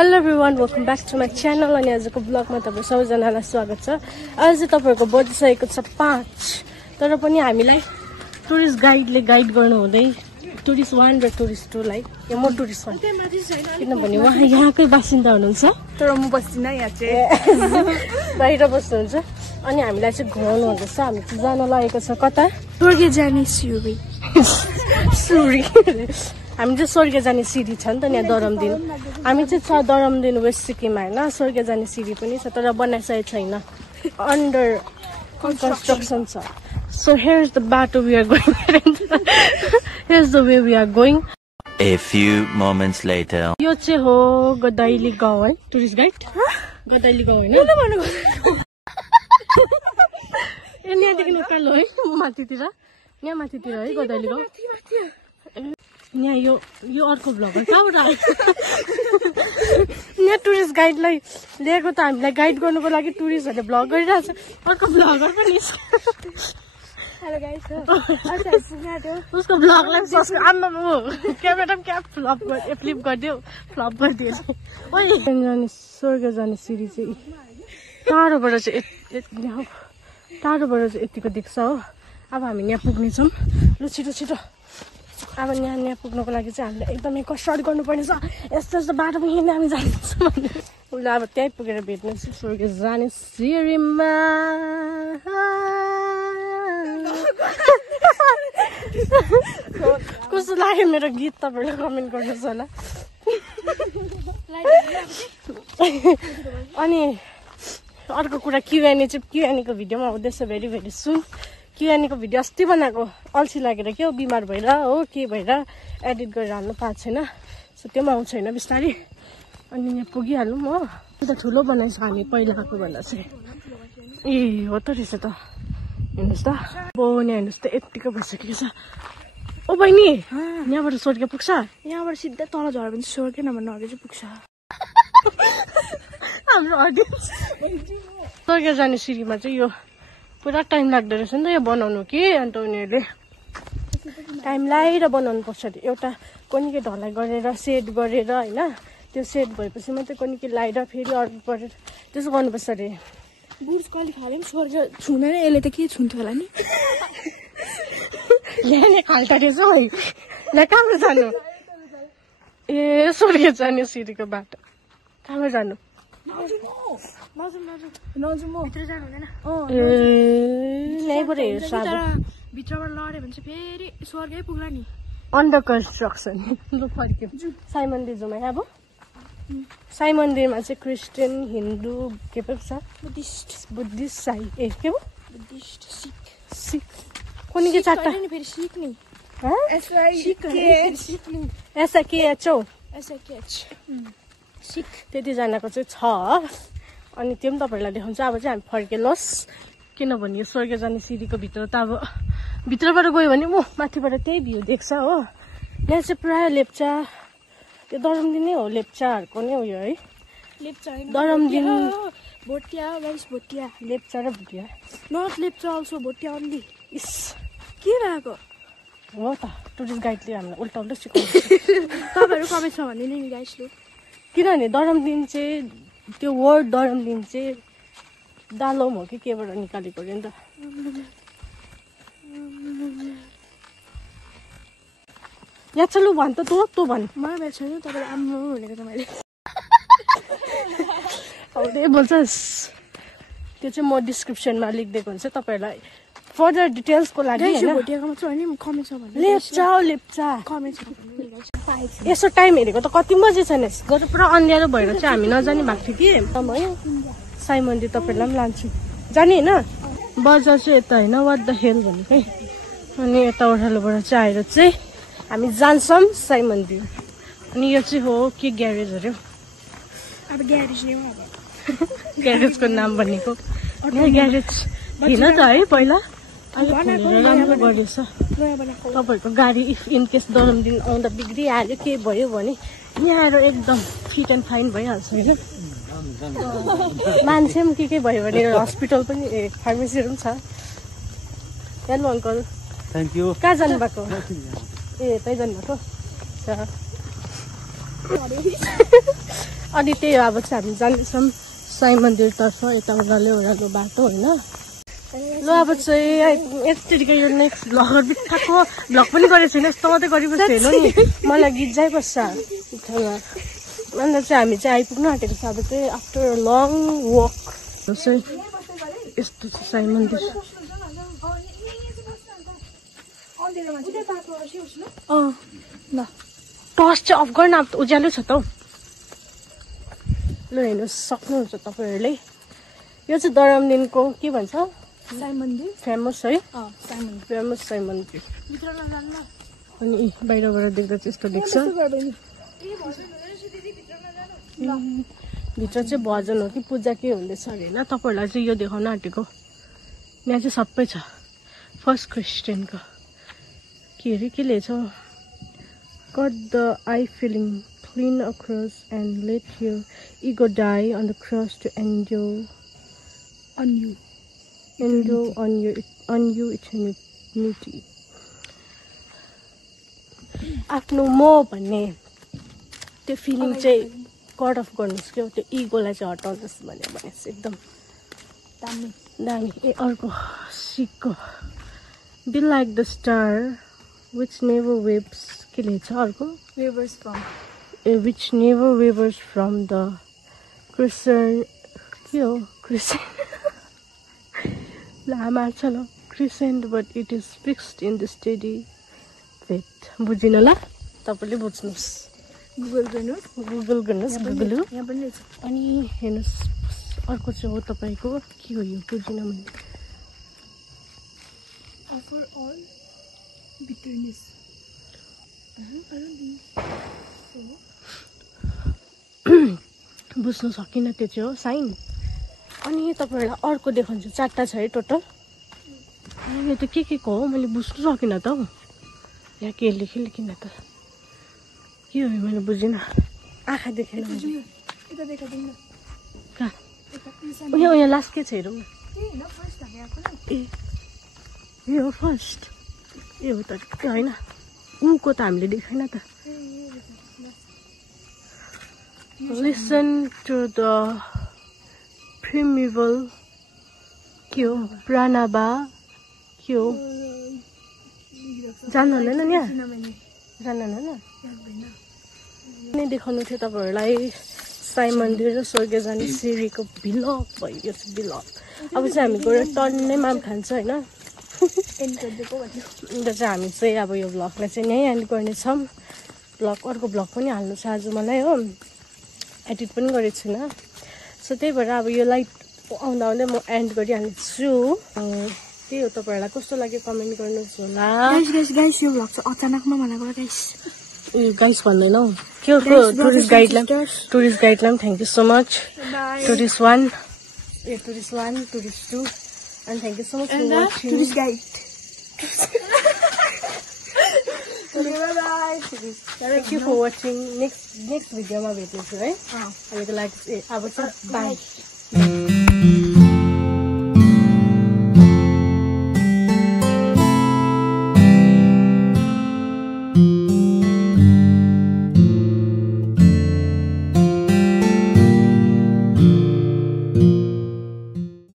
Hello everyone, welcome back to my channel. अनि आजको ब्लगमा तपाईहरु सबैजनालाई स्वागत छ। आज चाहिँ तपाईहरुको बजिसकेको छ 5, तर पनि हामीलाई टुरिस्ट गाइडले गाइड गर्नु हुँदै टुरिस्ट 1 र टुरिस्ट 2 लाई म टुरिस्ट 1 किनभने उहाँ यहाँकै बासिन्दा हुनुहुन्छ, तर म बस्दिन यहाँ चाहिँ बाहिर बस्नुहुन्छ। अनि हामीलाई चाहिँ घुमाउनु हुँदैछ। हामी चाहिँ जान लागेको छ कता? स्वर्ग जाने सिउरी सुरी हामी चाहिँ स्वर्ग जाने सिडी छ नि त यहाँ दरमदिन। हामी चाहिँ छ दरमदिन वेस्ट सिक्किममा हैन, स्वर्ग जाने सिडी पनि छ तर बनाइसकेको छैन, अन्डर कन्स्ट्रक्सन छ। So here's the battle we are going. Here's the way we are going. A few moments later. यो चाहिँ हो गदाइली गाउँ है, टुरिस्ट गाइड गदाइली गाउँ हैन। यहाँदेखि उकालो है, माथितिर यहाँ माथितिर है गदाइली गाउँ। यहाँ यो अर्को भ्लगर कहाँबाट आयो? यहाँ टुरिस्ट गाइडलाई ल्याएको त हामीलाई गाइड गर्नुको लागि टुरिस्टहरूले भ्लग गरिरहेछ, अर्को भ्लगर पनि हेलो गाइस उसको भ्लगलाई सब्स्क्राइब आम्मा क्यामेरा पनि क्या फ्लिप गरिदियो ओइ जाने स्वर्ग जाने सिडी चाहिँ टाढोबाट चाहिँ यतिको देख्छ हो। अब हामी यहाँ पुग्नेछौँ। ल छिटो छिटो अब यहाँ पुग्नको लागि चाहिँ हामीले एकदमै कसरत गर्नुपर्ने छ। यस्तो यस्तो बाटोमा हिँड्ने हामी जान्छौँ भने उसले अब त्यहीँ पुगेर भेट्ने स्वर्ग जाने सिडीमा। कस्तो लाग्यो मेरो गीत? तपाईँहरूले कमेन्ट गर्नुहोस् होला। अनि अर्को कुरा क्युएनएको भिडियोमा आउँदैछ भेरी भेरी सुन। क्युएनएको भिडियो अस्ति बनाएको, अल्छी लागेर के हो बिमार भएर हो के भएर एडिट गरेर हाल्नु पाएको छैन। सो त्यो पनि आउँछ होइन बिस्तारै। अनि यहाँ पुगिहालौँ हो। त ठुलो बनाइछ हामी पहिलाको भन्दा चाहिँ। ए हो त रहेछ त, हेर्नुहोस् त बोने हेर्नुहोस् त यत्तिको भइसकेको छ। ओ बहिनी यहाँबाट स्वर्ग पुग्छ? यहाँबाट सिधै तल झऱ्यो भने स्वर्ग नभन्नु अघि चाहिँ पुग्छ हाम्रो अडियन्स। स्वर्ग जाने सिडीमा चाहिँ यो पुरा टाइम लाग्दो रहेछ नि त यो बनाउनु कि, अन्त उनीहरूले टाइम लगाएर बनाउनु पर्छ अरे। एउटा कनिके ढलाइ गरेर सेड गरेर होइन, त्यो सेड भएपछि मात्रै कनिके लगाएर फेरि अर्को गरेर त्यसो गर्नुपर्छ अरे। बुढ कहिले खाले पनि स्वर्ग छुँदैन, यसले त के छुन्थ्यो होला नि। यहाँ खाल्टा रहेछ है। यहाँ कहाँबाट जानु? ए स्वर्ग जाने सिडीको बाटो कहाँबाट जानु? भित्र जानु हुँदैन। यहीँबाट हेर्छ भित्रबाट लड्यो भने चाहिँ फेरि स्वर्गै पुग्ला नि। Under construction. लु फर्क्यो साई मन्दिर जाउँ है। अब साई मन्दिरमा चाहिँ क्रिस्चियन हिन्दू के पो छ, बुद्धिस्ट साई ए के हो बुद्धिस्ट सिख कुनै के चारवटा फेरि सिख नि सिख त्यतिजनाको चाहिँ छ। अनि त्यो पनि तपाईँहरूलाई देखाउँछ। अब चाहिँ हामी फर्केलोस्, किनभने यो स्वर्ग जाने सिडीको भित्र त अब भित्रबाट गयो भने माथिबाट त्यही भ्यू देख्छ हो। यहाँ चाहिँ प्रायः लेप्चा, त्यो दरमदिन नै हो, लेप्चाहरूको नै हो यो है। लेप्चा दरमदिन भोटिया गाइस, भोटिया लेप्चा र Bhotia not Lepcha also Bhotia only. इस के भएको हो त टुरिस्ट गाइडले हामीलाई उल्टा उल्टा सिकाउँछ। तपाईँहरू कमेन्ट छ भनिदिनु नि गाइसले। किनभने दरमदिन चाहिँ त्यो वर्ड दरमदिन चाहिँ दालोम हो कि केबाट निकालेको अरे नि त। यहाँ चलु भन् त तँ भन्। मलाई भेट छैन, तपाईँले आम्मा भनेको त मैले। हौदे बोल्छस्, त्यो चाहिँ म डिस्क्रिप्सनमा लेखिदिएको हुन्छ तपाईँहरूलाई फर्दर डिटेल्सको लागि होइन। भोटियाको मात्र होइन, कमेन्ट छ भने लेप्चा कमेन्ट छ। यसो टाइम हेरेको त कति बजे छ नि, गएर पुरा अन्ध्यारो भएर चाहिँ हामी नजाने भएको थियो कि है। साई मन्दिर तपाईँहरूलाई पनि लान्छु जाने होइन। बजार चाहिँ यता होइन, वाट द हेल भनेको है। अनि यता ओह्रालोबाट चाहिँ आएर चाहिँ हामी जान्छौँ साई मन्दिर। अनि यो चाहिँ हो के ग्यारेज अरे, अब ग्यारेज नै हो। ग्यारेजको नाम भनेको ग्यारेज होइन त है पहिला, राम्रो गरेछ। तपाईँहरूको गाडी इफ इनकेस दरमदिन आउँदा बिग्रिहाल्यो के भयो भने यहाँ आएर एकदम फिट एन्ड फाइन भइहाल्छ होइन। मान्छे पनि के भयो भने हस्पिटल पनि फार्मेसीहरू पनि छ। Hello uncle, thank you. कहाँ जानुभएको? ए त्यही जानुभएको। अनि त्यही हो अब चाहिँ हामी जान्छौँ साई मन्दिरतर्फ यता ओह्रालो ओह्रालो बाटो होइन ल अब चाहिँ यतिकै यो नेक्स्ट भ्लगर बित्थाको भ्लग पनि गरेको छैन यस्तो मात्रै गरिबस्छु हेर्नु नि मलाई गीत जाइबस्छ अन्त चाहिँ हामी चाहिँ आइपुग्नु आँटेको छ अब चाहिँ आफ्टर लङ वक यस्तो छ साई मन्दिर ल टर्च चाहिँ अफ गर्न अब उज्यालो छ त हौ ल हेर्नु सक्नुहुन्छ तपाईँहरूले यो चाहिँ दरामदिनको के भन्छ साई मन्दिर फेमस है साई मन्दिर फेमस साई मन्दिर भित्र नजान्न अनि बाहिरबाट देख्दा चाहिँ यस्तो देख्छ भित्र चाहिँ भजन हो कि पूजा के हुँदैछ अरे होइन तपाईँहरूलाई चाहिँ यो देखाउन आँटेको यहाँ चाहिँ सबै छ फर्स्ट क्रिस्चियनको के अरे के लेछ got the I feeling clean across and let you ego die on the cross to endure on you eternity आफ्नो म भन्ने त्यो फिलिङ चाहिँ कट अफ गर्नुहोस् क्या त्यो इगोलाई चाहिँ हटाउनुहोस् भनेपछि एकदम दामी ए अर्को सिक्को be like the star which never waves के लेख्छ अर्को wavers from which never wavers from the crescent but it is fixed in the steady faith बुझिन ल तपाईले बुझ्नुस् गुगल गर्नुहोस् यहाँ पनि अनि हेर्नुस् अर्को चाहिँ हो तपाईको के हो यो बुझिन मैले offer all bitterness बुझ्नु सकिनँ त्यो चाहिँ हो साइन अनि तपाईँहरूलाई अर्को देखाउँछु 4टा छ है टोटल यो त के को हो मैले बुझ्नु सकिनँ त हौ यहाँ के लेखिन त के हो मैले बुझिनँ आँखा देखेन कहाँ यहाँ लास्ट के छ हेरौँ न ए यो हो फर्स्ट ए हो त त्यो होइन ऊको त हामीले देखाइन त Listen to the primeval Q Pranaba Q जान्नुहुँदैन नि जान्नुहुँदैन नै देखाउनु थियो तपाईँहरूलाई साई मन्दिर र स्वर्ग जाने सिँढीको भिलग भयो यो चाहिँ भिलग अब चाहिँ हामी गएर टन्नै माम खान्छ होइन अन्त चाहिँ हामी चाहिँ अब यो भ्लगलाई चाहिँ यहीँ एन्ड गर्नेछौँ अर्को भ्लग पनि हाल्नु छ आज मलाई हो एडिट पनि गरेको छुइनँ सो त्यही भएर अब यो लाइट आउँदा आउँदै म एन्ड गरिहाल्छु त्यही हो तपाईँहरूलाई कस्तो लाग्यो कमेन्ट गर्नुहोस् होला गाइस यो भ्लग चाहिँ अचानकमा बनाएको गाइस गाइस भन्दैनौ के हो टुरिस्ट गाइडलाई thank you so much tourist 1 tourist 2 and thank you so much for watching tourist guide Thank you for watching. Next video ma भेट्नेछु है. अहिलेको लागि अब चाहिँ बाइ.